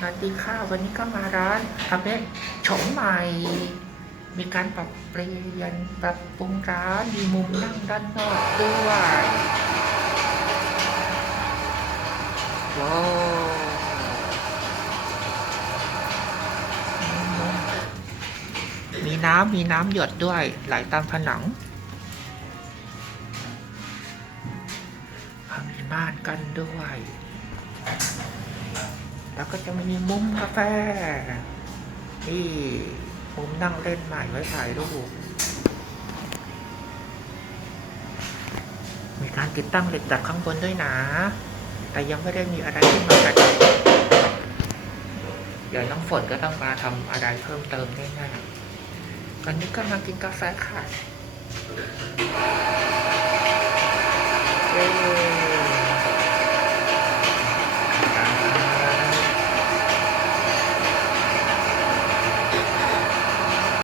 สวัสดีค่ะวันนี้ก็มาร้านอาเบะโฉมใหม่ มีการปรับเปลี่ยนปรับปรุงร้านมีมุมนั่งด้านนอกด้วยว้าวมีน้ำมีน้ำหยดด้วยไหลตามผนังมีม่านกันด้วย แล้วก็จะมีมุมกาแฟนี่มุมนั่งเล่นใหม่ไว้ถ่ายรูปมีการติดตั้งเหล็กดัดข้างบนด้วยนะ แต่ยังไม่ได้มีอะไรที่มากระจายเดี๋ยวน้องฝนก็ต้องมาทำอะไรเพิ่มเติมแน่ๆวันนี้ก็มากินกาแฟค่ะ